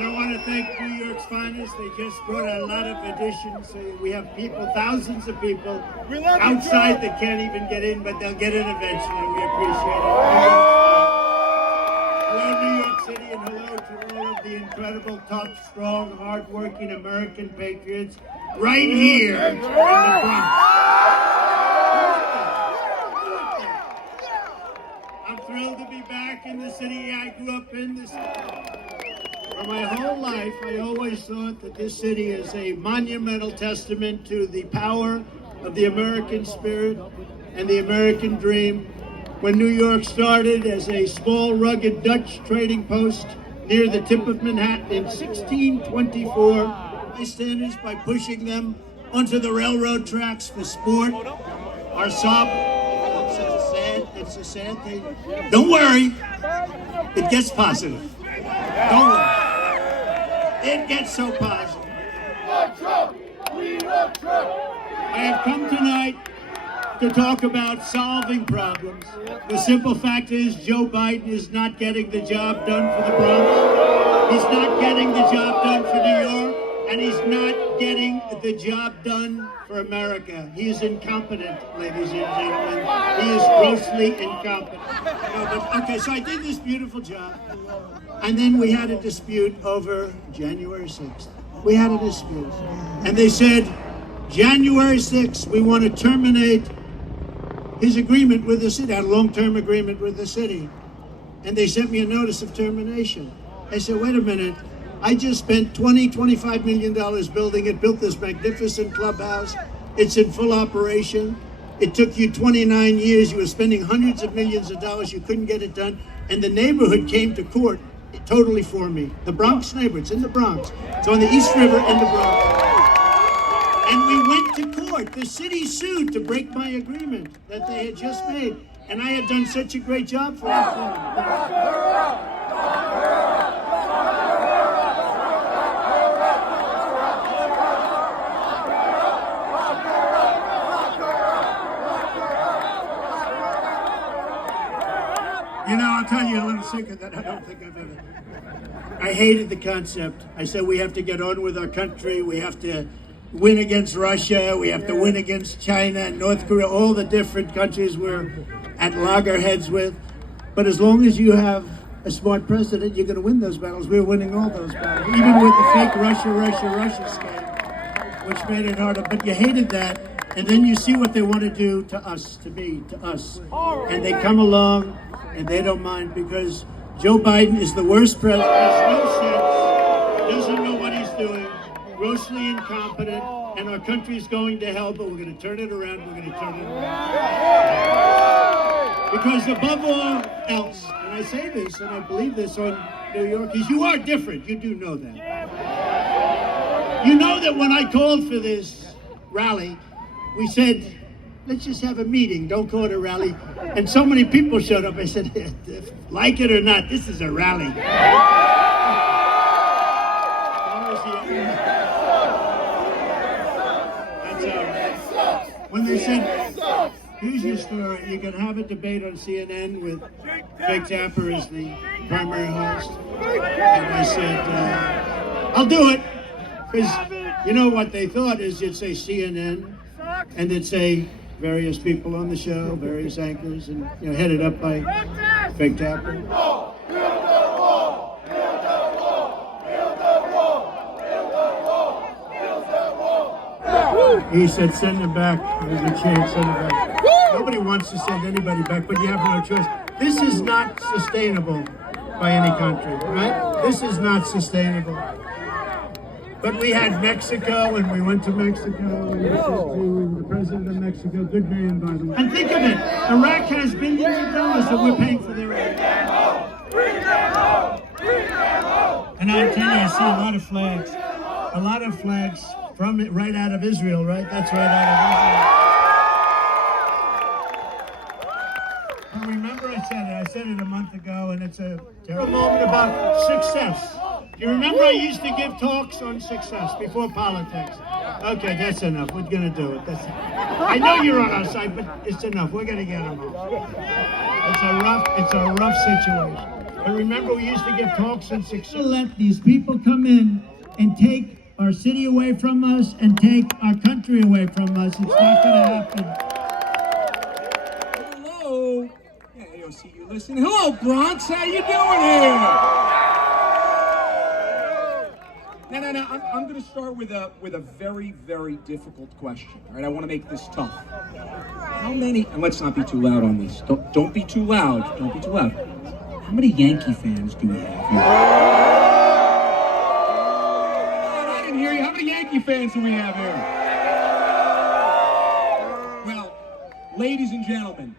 And I want to thank New York's finest. They just brought a lot of additions. We have people, thousands of people outside that can't even get in, but they'll get in eventually. We appreciate it. Hello, New York City, and hello to all of the incredible, tough, strong, hard-working American patriots right here in the Bronx. I'm thrilled to be back in the city I grew up in. For my whole life, I always thought that this city is a monumental testament to the power of the American spirit and the American dream. When New York started as a small, rugged Dutch trading post near the tip of Manhattan in 1624, bystanders by pushing them onto the railroad tracks for sport or sob. It's a sad thing. Don't worry, it gets positive. Don't worry. It gets so positive. I have come tonight to talk about solving problems. The simple fact is Joe Biden is not getting the job done for the Bronx. He's not getting the job done for New York. And he's not getting the job done for America. He is incompetent, ladies and gentlemen. He is grossly incompetent. Okay, so I did this beautiful job. And then we had a dispute over January 6th. We had a dispute. And they said, January 6th, we want to terminate his agreement with the city, a long-term agreement with the city. And they sent me a notice of termination. I said, wait a minute. I just spent $25 million building it, built this magnificent clubhouse. It's in full operation. It took you 29 years. You were spending hundreds of millions of dollars. You couldn't get it done. And the neighborhood came to court totally for me. The Bronx neighborhood, it's in the Bronx. It's on the East River in the Bronx. And we went to court. The city sued to break my agreement that they had just made. And I had done such a great job for them. You know, I'll tell you a little secret that I don't think I've ever. I hated the concept. I said we have to get on with our country. We have to win against Russia. We have to win against China and North Korea, all the different countries we're at loggerheads with. But as long as you have a smart president, you're going to win those battles. We're winning all those battles, even with the fake Russia scam, which made it harder. But you hated that. And then you see what they want to do to us, to me, to us. And they come along. And they don't mind because Joe Biden is the worst president. Has no sense, doesn't know what he's doing, grossly incompetent, and our country's going to hell, but we're going to turn it around, we're going to turn it around. Because above all else, and I say this and I believe this on New York, is you are different, you do know that. You know that when I called for this rally, we said, let's just have a meeting, don't call it a rally. And so many people showed up. I said, like it or not, this is a rally. That's all right. When they said, here's your story, you can have a debate on CNN with Jake Tapper as the primary host. And I said, I'll do it. Because you know what they thought is you'd say CNN, and they'd say, various people on the show, various anchors, and headed up by Big Tapper. He said, send them back. There's a chance, send them back. Nobody wants to send anybody back, but you have no choice. This is not sustainable by any country, right? This is not sustainable. But we had Mexico, and we went to Mexico, and we said to the president of Mexico, good man, by the way. And think of it, Iraq has billions of dollars that we're paying for their aid. And I'll tell you, I see a lot of flags from right out of Israel, right? That's right out of Israel. And remember I said it a month ago, and it's a terrible moment about success. You remember I used to give talks on success before politics. Okay, that's enough. We're going to do it. I know you're on our side, but it's enough. We're going to get them off. It's a rough situation. But remember, we used to give talks in 6. Let these people come in and take our city away from us and take our country away from us. It's not going to happen. Hello. Yeah, AOC, you listen. Hello, Bronx. How you doing here? No. I'm going to start with a very, very difficult question. All right, I want to make this tough. How many? And let's not be too loud on this. Don't be too loud. Don't be too loud. How many Yankee fans do we have here? I didn't hear you. How many Yankee fans do we have here? Well, ladies and gentlemen,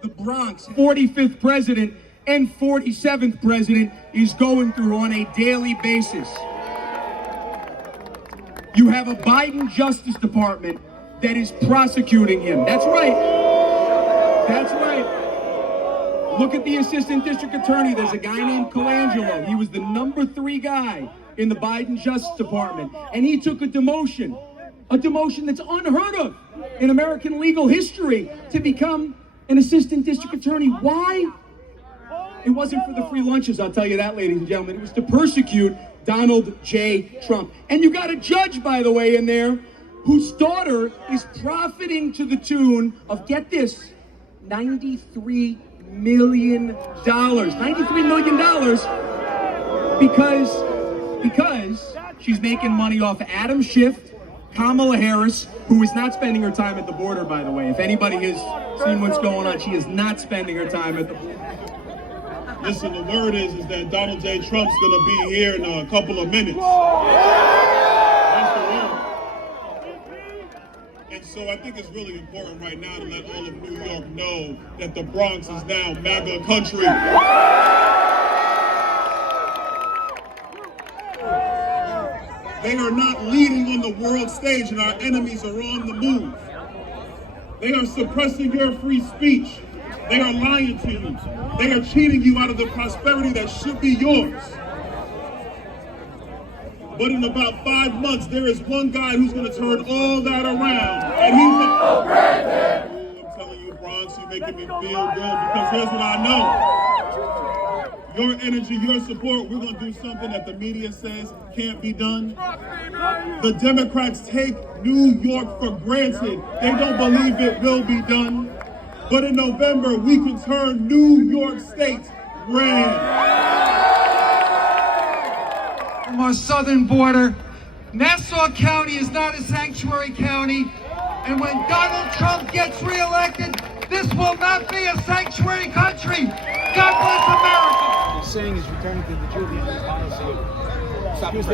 the Bronx 45th president and 47th president is going through on a daily basis. You have a Biden Justice Department that is prosecuting him. That's right. That's right. Look at the assistant district attorney. There's a guy named Colangelo. He was the number 3 guy in the Biden Justice Department. And he took a demotion that's unheard of in American legal history, to become an assistant district attorney. Why? It wasn't for the free lunches, I'll tell you that, ladies and gentlemen. It was to persecute Donald J. Trump. And you got a judge, by the way, in there whose daughter is profiting to the tune of, get this, $93 million. $93 million because she's making money off Adam Schiff, Kamala Harris, who is not spending her time at the border, by the way. If anybody has seen what's going on, she is not spending her time at the border. Listen, the word is that Donald J. Trump's going to be here in a couple of minutes. That's the word. And so I think it's really important right now to let all of New York know that the Bronx is now MAGA country. They are not leading on the world stage, and our enemies are on the move. They are suppressing your free speech. They are lying to you. They are cheating you out of the prosperity that should be yours. But in about 5 months, there is one guy who's going to turn all that around. And he's I'm telling you, Bronx, you're making me feel good, because here's what I know. Your energy, your support, we're going to do something that the media says can't be done. The Democrats take New York for granted. They don't believe it will be done. But in November, we can turn New York State red. From our southern border, Nassau County is not a sanctuary county. And when Donald Trump gets reelected, this will not be a sanctuary country. God bless America. He's saying he's returning to the Giuliani policy of stop and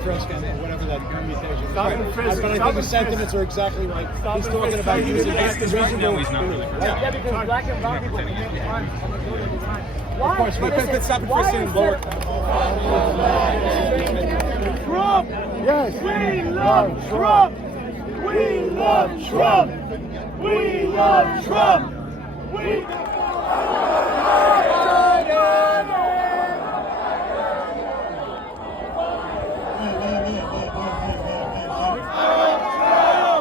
frisk and whatever that permutation is. Stop and frisk. But I think the sentiments are exactly right. He's talking about using reasonable. Yeah, because black and brown people can't crime. Of course, we could stop and frisk and lower. Trump! Yes! We love Trump! We love Trump! We love Trump! We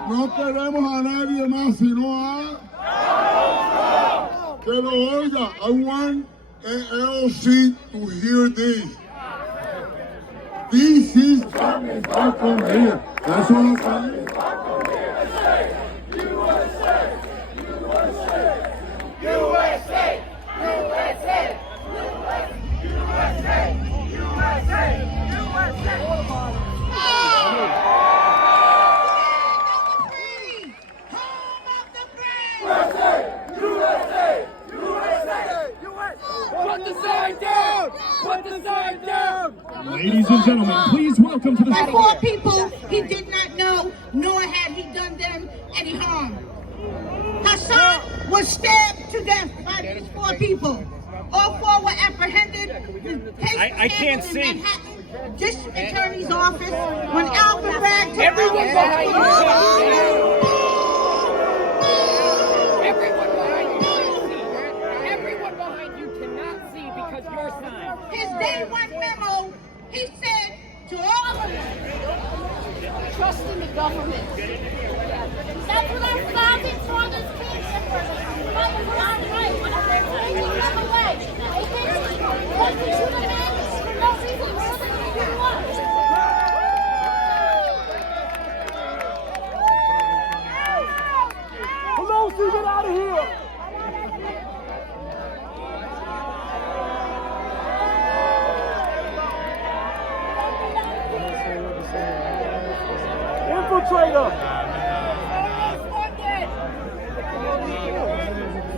No queremos a nadie más sino a... Que lo oiga. I want AOC to hear this. This is coming back from here. That's what I'm saying. USA! USA! USA! USA! USA! USA! Put the sign down! Put the sign down! Ladies and gentlemen, please welcome to the By 4 people he did not know, nor had he done them any harm. Hassan was stabbed to death by these 4 people. All 4 were apprehended. I can't see. In Manhattan District Attorney's office when Alvin Bragg took Everyone behind you. Everyone behind you cannot see because your sign. His day 1 memo, he said to all of them, trust in the government. That's what I'm standing for this kingship. But it's not right. When I'm taking them away, they think tried to shoot a man for no reason more than he was. Pelosi, get out of here! Infiltrator!